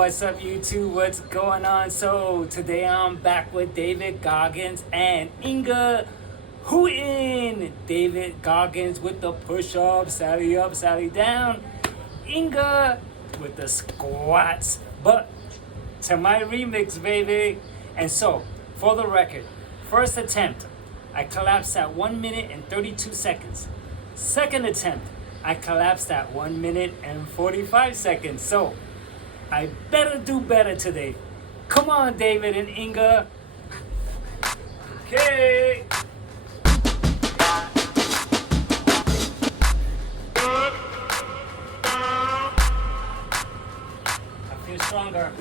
what's up YouTube? What's going on? So today I'm back with David Goggins and Inga Houghton. David Goggins with the push-ups, Sally up, Sally down. Inga with the squats, but to my remix, baby. And so, for the record, first attempt, I collapsed at 1 minute and 32 seconds. Second attempt, I collapsed at 1 minute and 45 seconds. So, I better do better today. Come on, David and Inga. Okay. I feel stronger.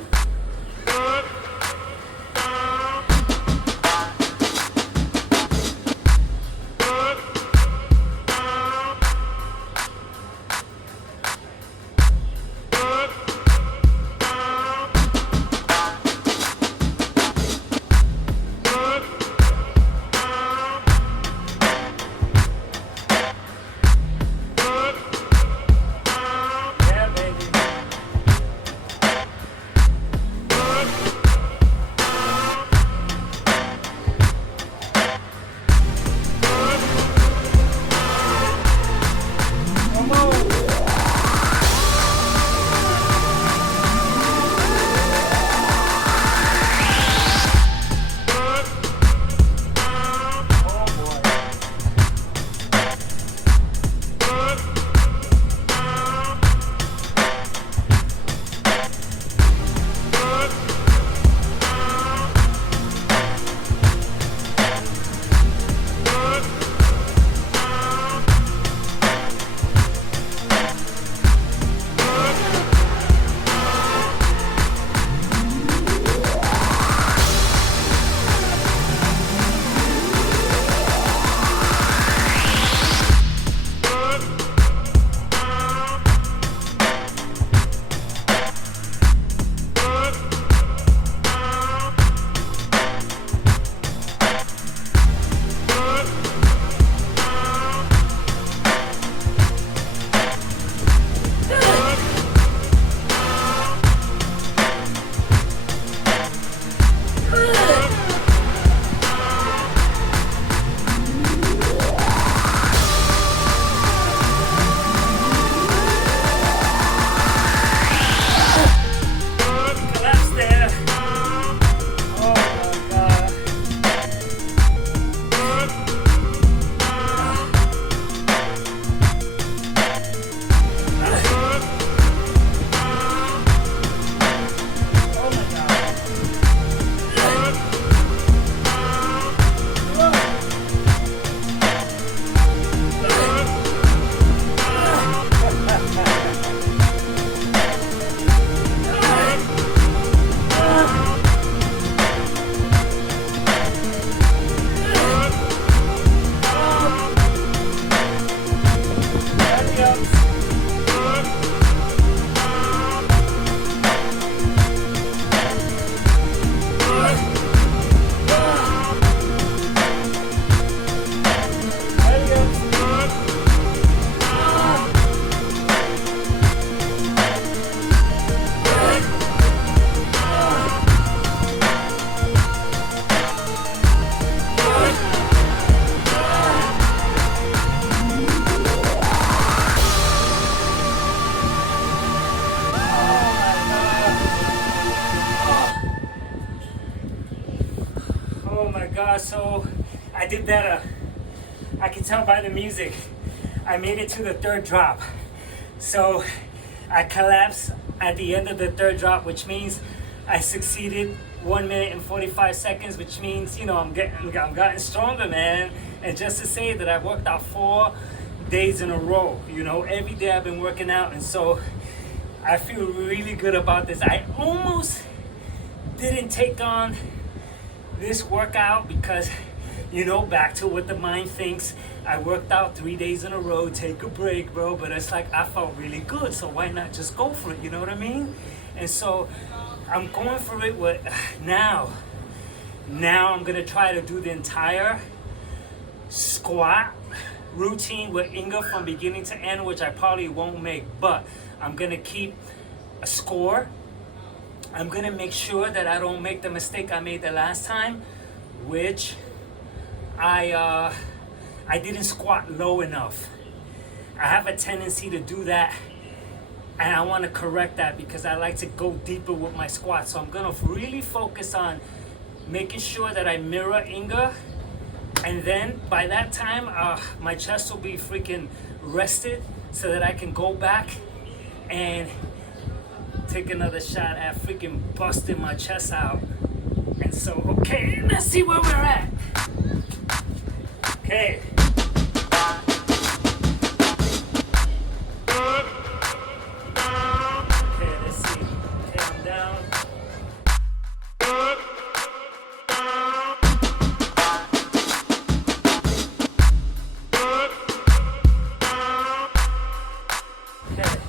Oh my God, so I did better. I can tell by the music. I made it to the third drop. So I collapsed at the end of the third drop, which means I succeeded 1 minute and 45 seconds, which means, I'm getting stronger, man. And just to say that I worked out 4 days in a row, every day I've been working out. And so I feel really good about this. I almost didn't take on this workout because, back to what the mind thinks. I worked out 3 days in a row, take a break, bro. But it's like I felt really good, so why not just go for it? You know what I mean? And so I'm going for it with now. Now I'm gonna try to do the entire squat routine with Inga from beginning to end, which I probably won't make, but I'm gonna keep a score I'm gonna make sure that I don't make the mistake I made the last time, which I didn't squat low enough. I have a tendency to do that, and I want to correct that because I like to go deeper with my squat. So I'm gonna really focus on making sure that I mirror Inga, and then by that time my chest will be freaking rested so that I can go back and take another shot at freaking busting my chest out. And so, okay, let's see where we're at. Okay. Okay, let's see. Okay, I'm down. Okay.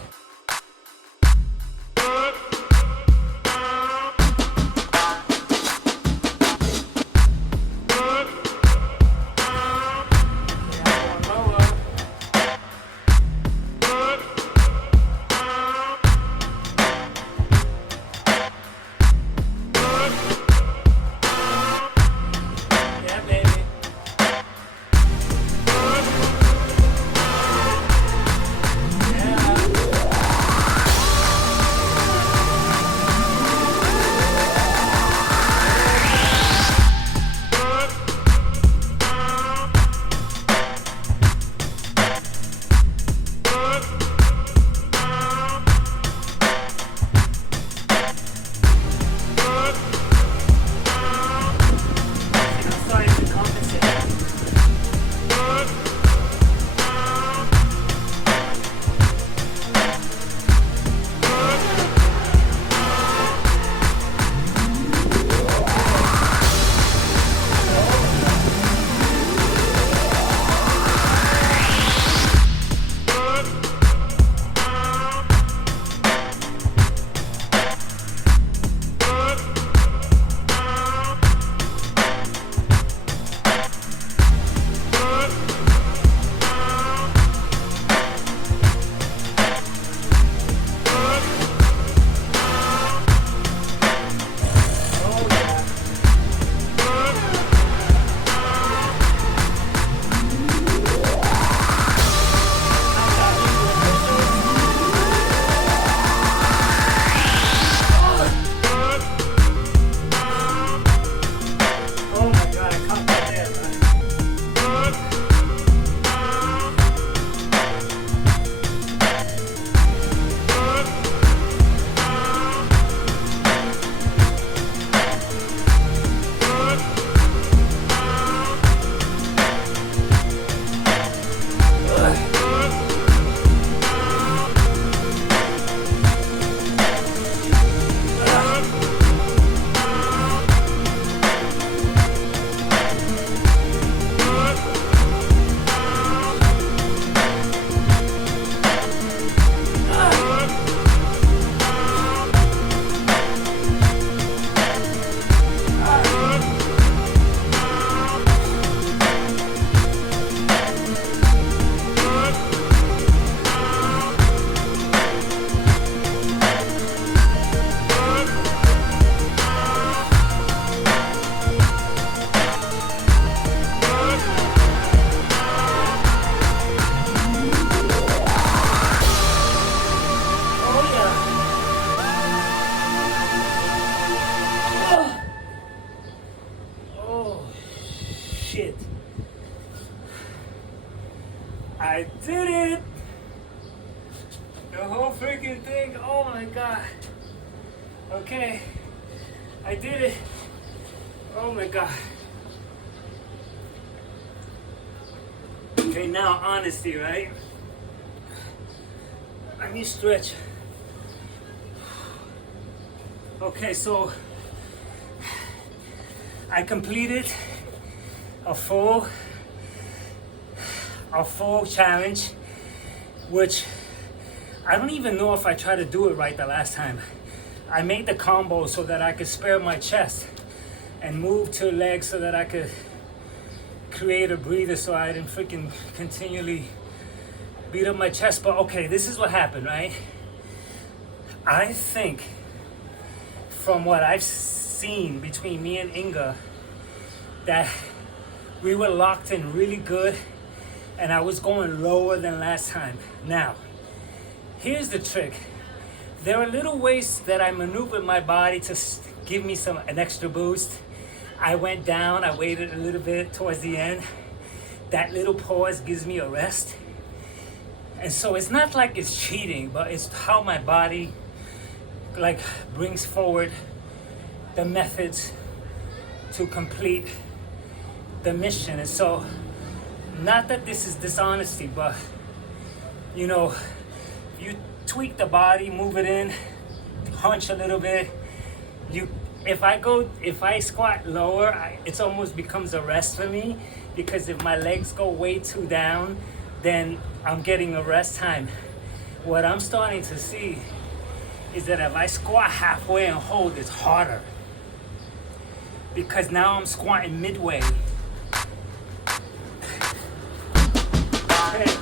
I did it! The whole freaking thing, oh my god. Okay, I did it. Oh my god. Okay, now honesty, right? Let me stretch. Okay, so I completed a full challenge, which I don't even know if I tried to do it right the last time. I made the combo so that I could spare my chest and move to legs so that I could create a breather so I didn't freaking continually beat up my chest. But okay, this is what happened, right? I think from what I've seen between me and Inga, that we were locked in really good, and I was going lower than last time. Now, here's the trick. There are little ways that I maneuvered my body to give me an extra boost. I went down, I waited a little bit towards the end. That little pause gives me a rest. And so it's not like it's cheating, but it's how my body like brings forward the methods to complete the mission. And so, not that this is dishonesty, but you know, you tweak the body, move it in, hunch a little bit. If I squat lower, it almost becomes a rest for me, because if my legs go way too down, then I'm getting a rest time. What I'm starting to see is that if I squat halfway and hold, it's harder, because now I'm squatting midway. Okay.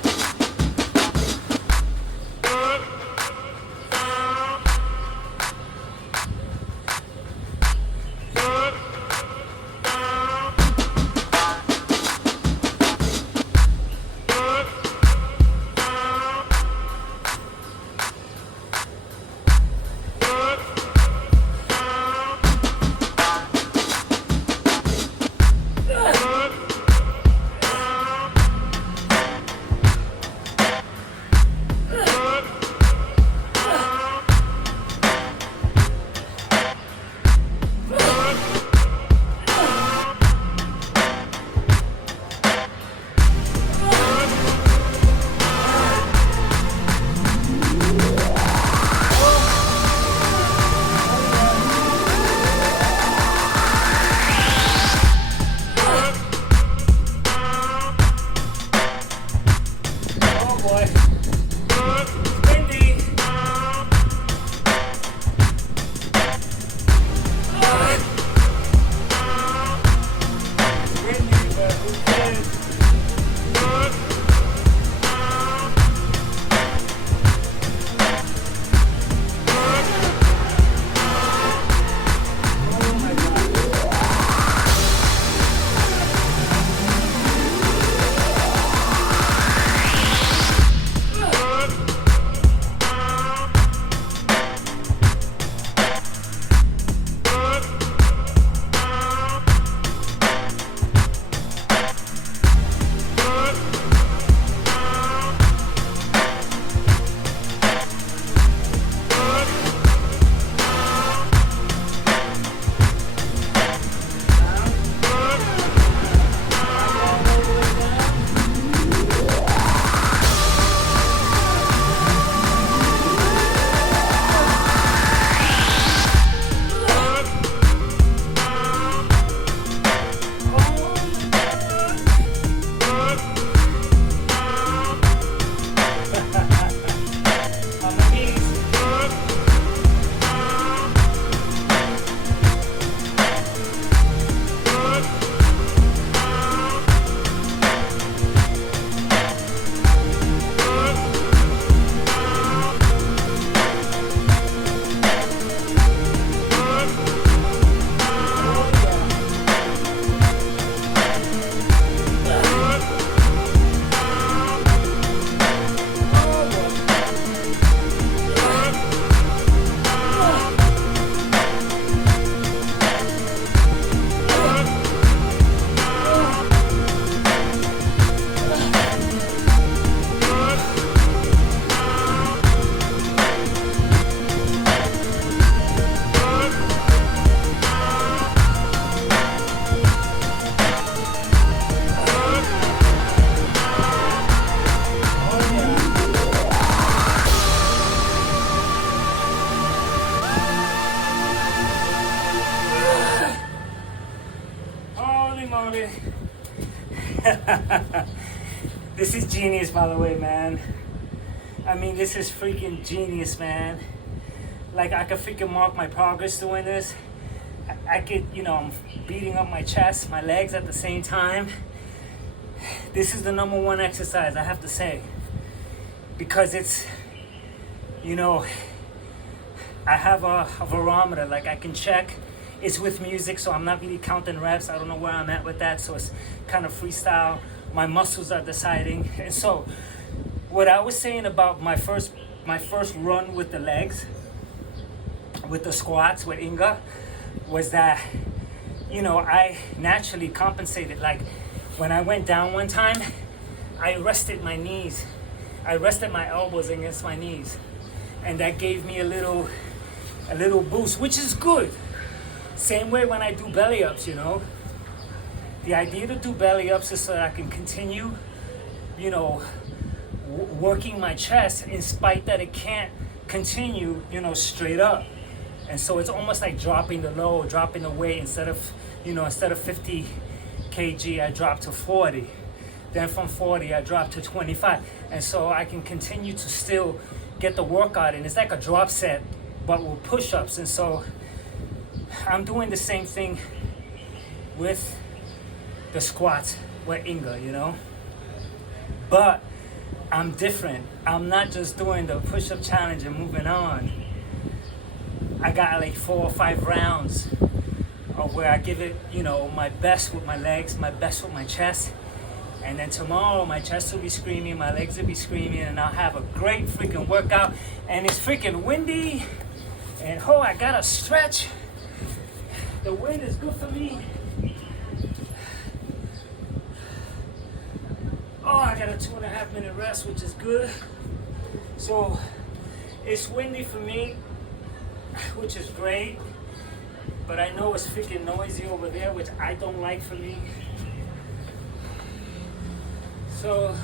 This is genius, by the way, man. I mean, this is freaking genius, man. Like, I could freaking mark my progress doing this. I could, I'm beating up my chest, my legs at the same time. This is the number one exercise, I have to say. Because it's, I have a barometer, like I can check. It's with music, so I'm not really counting reps. I don't know where I'm at with that, so it's kind of freestyle. My muscles are deciding. And so what I was saying about my first run with the legs, with the squats with Inga, was that, you know, I naturally compensated. Like when I went down one time, I rested my knees. I rested my elbows against my knees. And that gave me a little boost, which is good. Same way when I do belly ups, you know. The idea to do belly ups is so that I can continue, you know, working my chest in spite that it can't continue, you know, straight up. And so it's almost like dropping the load, dropping the weight. Instead of 50 kg, I drop to 40. Then from 40, I drop to 25. And so I can continue to still get the workout in. It's like a drop set, but with push-ups. And so I'm doing the same thing with the squats with Inga, you know. But I'm different. I'm not just doing the push-up challenge and moving on. I got like 4 or 5 rounds of where I give it, you know, my best with my legs, my best with my chest. And then tomorrow my chest will be screaming, my legs will be screaming, and I'll have a great freaking workout. And it's freaking windy. And oh, I gotta stretch. The wind is good for me. Oh, I got a 2.5 minute rest, which is good. So it's windy for me, which is great. But I know it's freaking noisy over there, which I don't like for me. So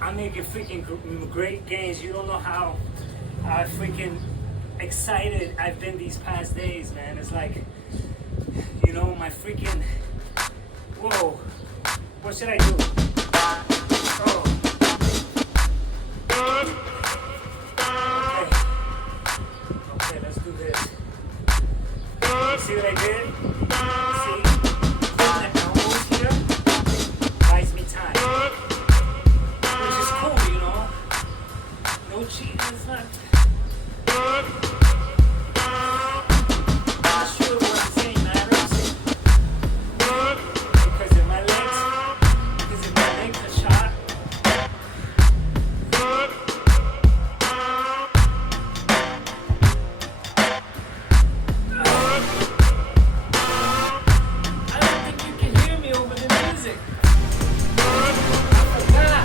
I'm making freaking great gains. You don't know how freaking excited I've been these past days, man. It's like, you know, my freaking, whoa, what should I do? Oh. Okay, let's do this. You see what I did? See? Putting the elbows here buys me time. Which is cool, you know? No cheating, it's not. Not sure what I'm saying matters. Because if my legs are shot, I don't think you can hear me over the music. I forgot.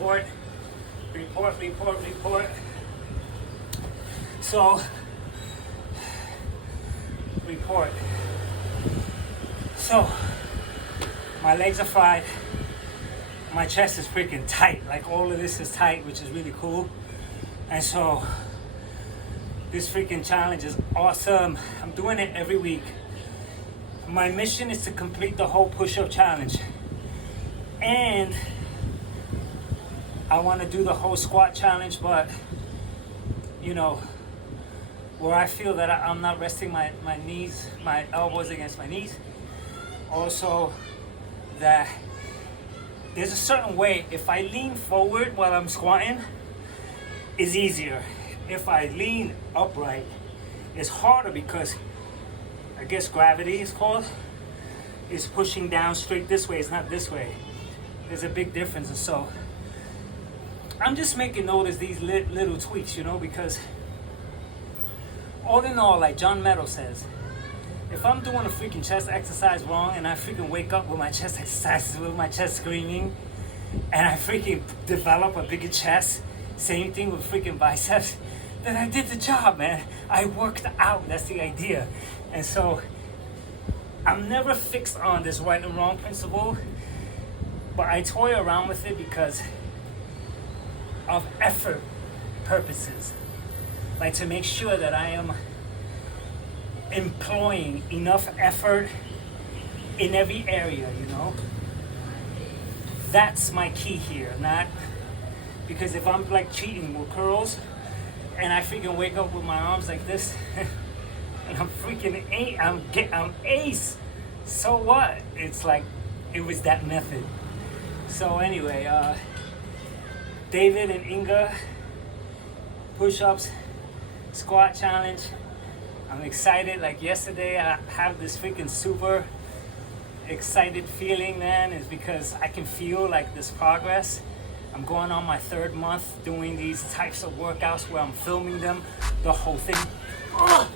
report, report. So, report. So, my legs are fried. My chest is freaking tight. Like all of this is tight, which is really cool. And so, this freaking challenge is awesome. I'm doing it every week. My mission is to complete the whole push-up challenge. And I want to do the whole squat challenge, but you know, where I feel that I'm not resting my knees, my elbows against my knees. Also, that there's a certain way, if I lean forward while I'm squatting, it's easier. If I lean upright, it's harder because I guess gravity is called, is pushing down straight this way, it's not this way. There's a big difference. And so I'm just making note of these little tweaks, you know, because all in all, like John Meadows says, if I'm doing a freaking chest exercise wrong and I freaking wake up with my chest exercises, with my chest screaming, and I freaking develop a bigger chest, same thing with freaking biceps, then I did the job, man. I worked out, that's the idea. And so I'm never fixed on this right and wrong principle, but I toy around with it because of effort purposes. Like to make sure that I am employing enough effort in every area, you know? That's my key here, not because if I'm like cheating with curls and I freaking wake up with my arms like this and I'm freaking I'm ace. So what? It's like it was that method. So anyway, David and Inga, push-ups, squat challenge. I'm excited. Like yesterday, I have this freaking super excited feeling, man. Is because I can feel like this progress. I'm going on my 3rd month doing these types of workouts where I'm filming them, the whole thing. Ugh!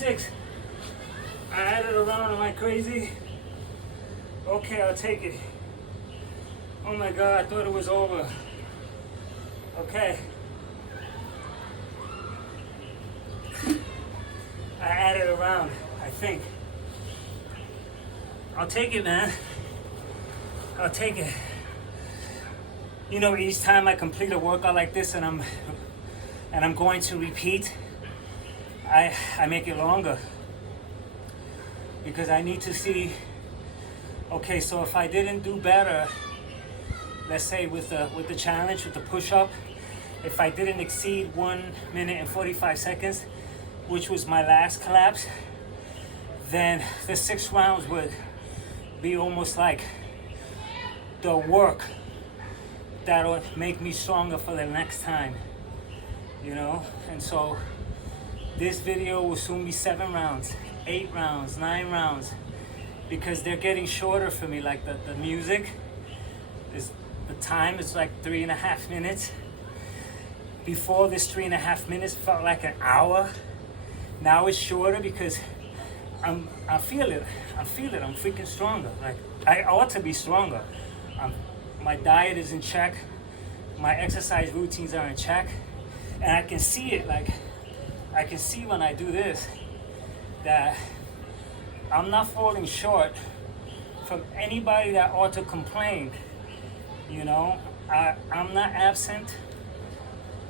6. I added around, am I crazy? Okay, I'll take it. Oh my God, I thought it was over. Okay. I added around, I think. I'll take it, man. I'll take it. You know, each time I complete a workout like this and I'm going to repeat, I make it longer. Because I need to see, okay, so if I didn't do better, let's say with the challenge, with the push-up, if I didn't exceed 1 minute and 45 seconds, which was my last collapse, then the 6 rounds would be almost like the work that would make me stronger for the next time, you know? And so this video will soon be 7 rounds, 8 rounds, 9 rounds, because they're getting shorter for me. Like the music is, the time is like 3.5 minutes. Before, this 3.5 minutes felt like an hour. Now it's shorter because I feel it. I'm freaking stronger. Like, I ought to be stronger. My diet is in check. My exercise routines are in check. And I can see it. Like, I can see when I do this that I'm not falling short from anybody that ought to complain. You know, I'm not absent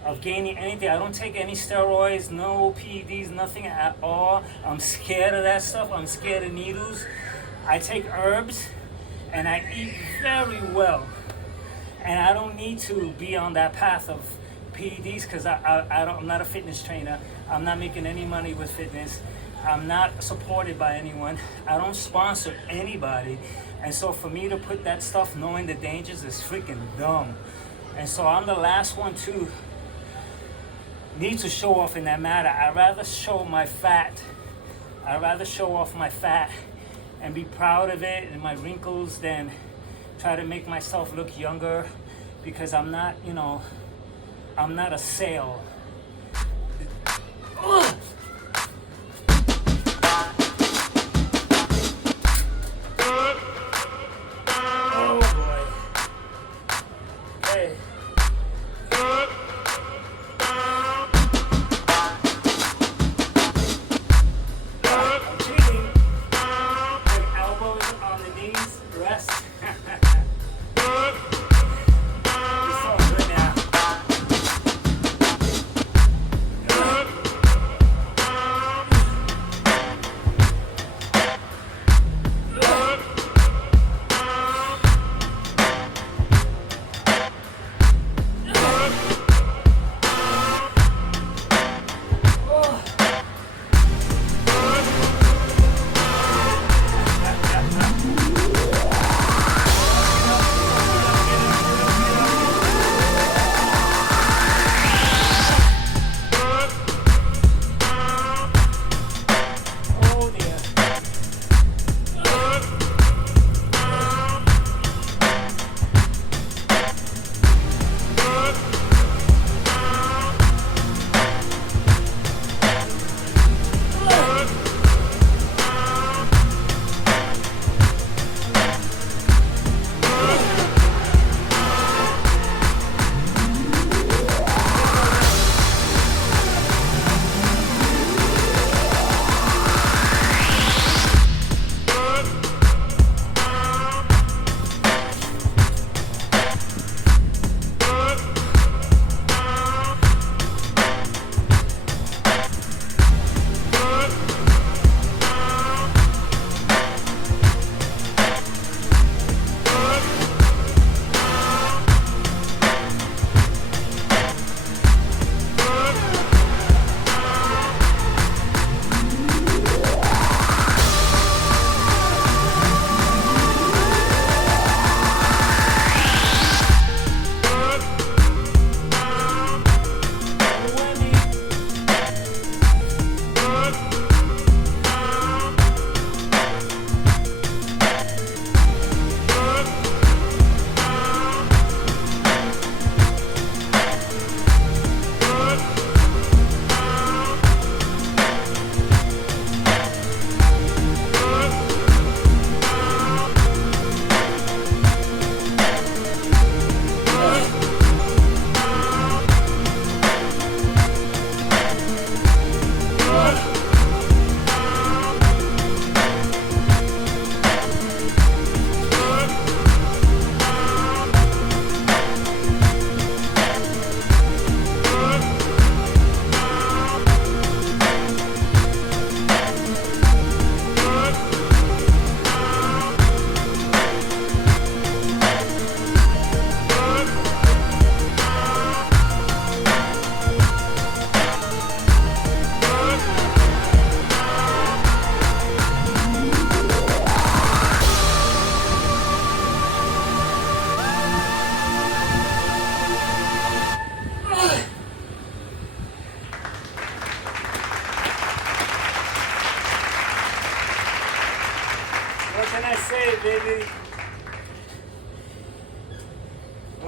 of gaining anything. I don't take any steroids, no PEDs, nothing at all. I'm scared of that stuff. I'm scared of needles. I take herbs and I eat very well. And I don't need to be on that path of PEDs because I'm not a fitness trainer. I'm not making any money with fitness. I'm not supported by anyone. I don't sponsor anybody. And so for me to put that stuff knowing the dangers is freaking dumb. And so I'm the last one to need to show off in that matter. I'd rather show my fat. I'd rather show off my fat and be proud of it and my wrinkles than try to make myself look younger, because I'm not, you know, I'm not a sale. Ugh.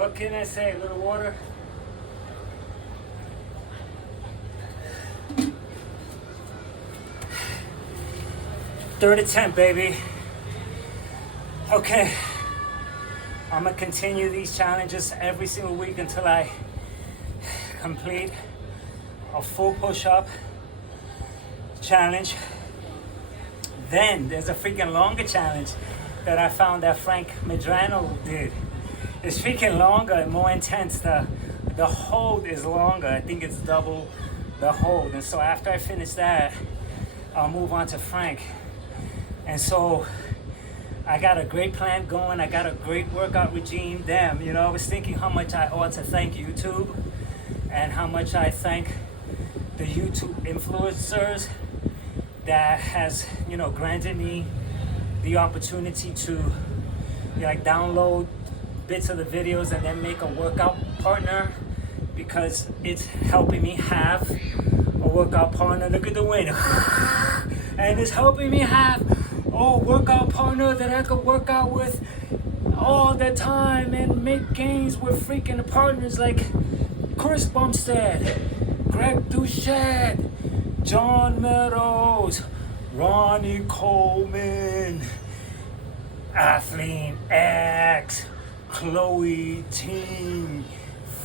what can I say? A little water. Third attempt, baby. Okay. I'm gonna continue these challenges every single week until I complete a full push-up challenge. Then there's a freaking longer challenge that I found that Frank Medrano did. It's freaking longer and more intense. The hold is longer. I think it's double the hold. And so after I finish that, I'll move on to Frank. And so I got a great plan going. I got a great workout regime. Damn, you know, I was thinking how much I ought to thank YouTube and how much I thank the YouTube influencers that has, you know, granted me the opportunity to, you know, like download bits of the videos and then make a workout partner, because it's helping me have a workout partner. Look at the wind. And it's helping me have a workout partner that I could work out with all the time and make gains with freaking partners like Chris Bumstead, Greg Doucette, John Meadows, Ronnie Coleman, Athleen X, Chloe Ting,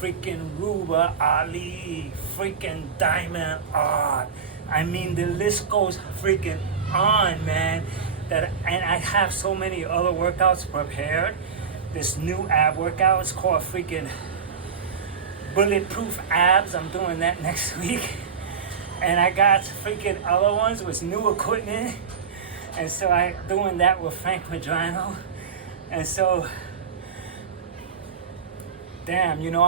freaking Ruba Ali, freaking Diamond Art. I mean, the list goes freaking on, man. And I have so many other workouts prepared. This new ab workout is called freaking Bulletproof Abs. I'm doing that next week. And I got freaking other ones with new equipment. And so I'm doing that with Frank Medrano. And so, damn, you know,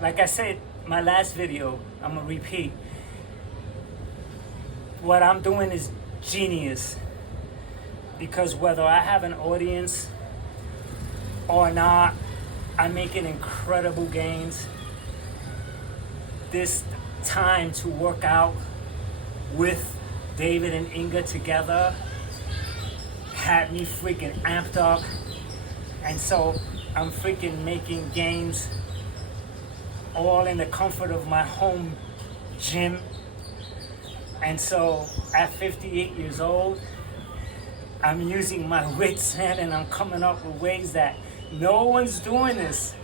like I said, my last video, I'm gonna repeat. What I'm doing is genius. Because whether I have an audience or not, I'm making incredible gains. This time to work out with David and Inga together had me freaking amped up. And so I'm freaking making gains all in the comfort of my home gym. And so at 58 years old, I'm using my wits, man, and I'm coming up with ways that no one's doing this,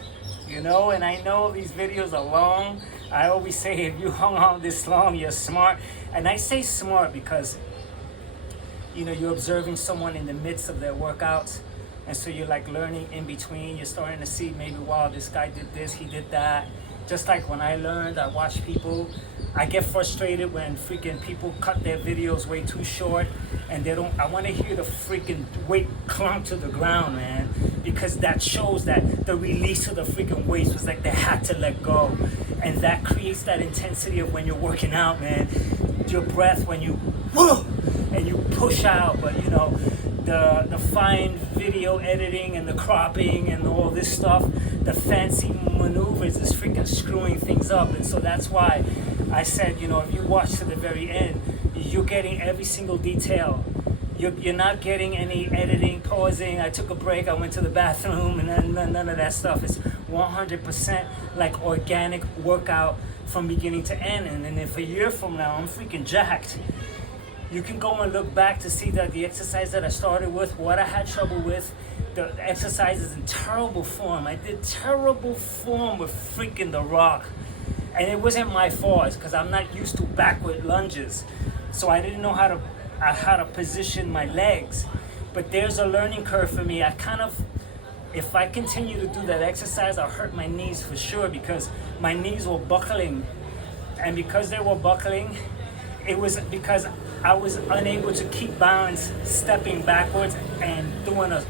you know. And I know these videos are long. I always say, if you hung on this long, you're smart. And I say smart because, you know, you're observing someone in the midst of their workouts. And so you're like learning in between. You're starting to see maybe, wow, this guy did this, he did that. Just like when I learned, I watch people. I get frustrated when freaking people cut their videos way too short and they don't, I want to hear the freaking weight clunk to the ground, man, because that shows that the release of the freaking weights was like they had to let go. And that creates that intensity of when you're working out, man. Your breath when you, whoa, and you push out, but you know, the fine video editing and the cropping and all this stuff, the fancy maneuvers is freaking screwing things up. And so that's why I said, you know, if you watch to the very end, you're getting every single detail. You're not getting any editing, pausing. I took a break, I went to the bathroom, and none of that stuff. It's 100% like organic workout from beginning to end. And then if a year from now I'm freaking jacked, you can go and look back to see that the exercise that I started with, what I had trouble with, the exercise is in terrible form. I did terrible form with freaking The Rock. And it wasn't my fault, because I'm not used to backward lunges. So I didn't know how to position my legs. But there's a learning curve for me. If I continue to do that exercise, I'll hurt my knees for sure, because my knees were buckling. And because they were buckling, it was because I was unable to keep balance stepping backwards and doing a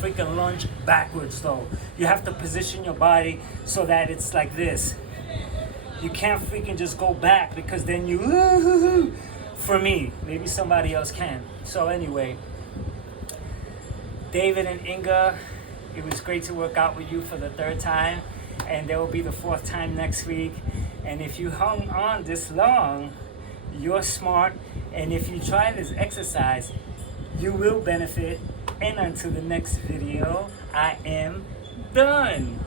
freaking lunge backwards though. You have to position your body so that it's like this. You can't freaking just go back, because then you, for me, maybe somebody else can. So anyway, David and Inga, it was great to work out with you for the third time, and there will be the fourth time next week. And if you hung on this long, you're smart, and if you try this exercise, you will benefit. And until the next video, I am done.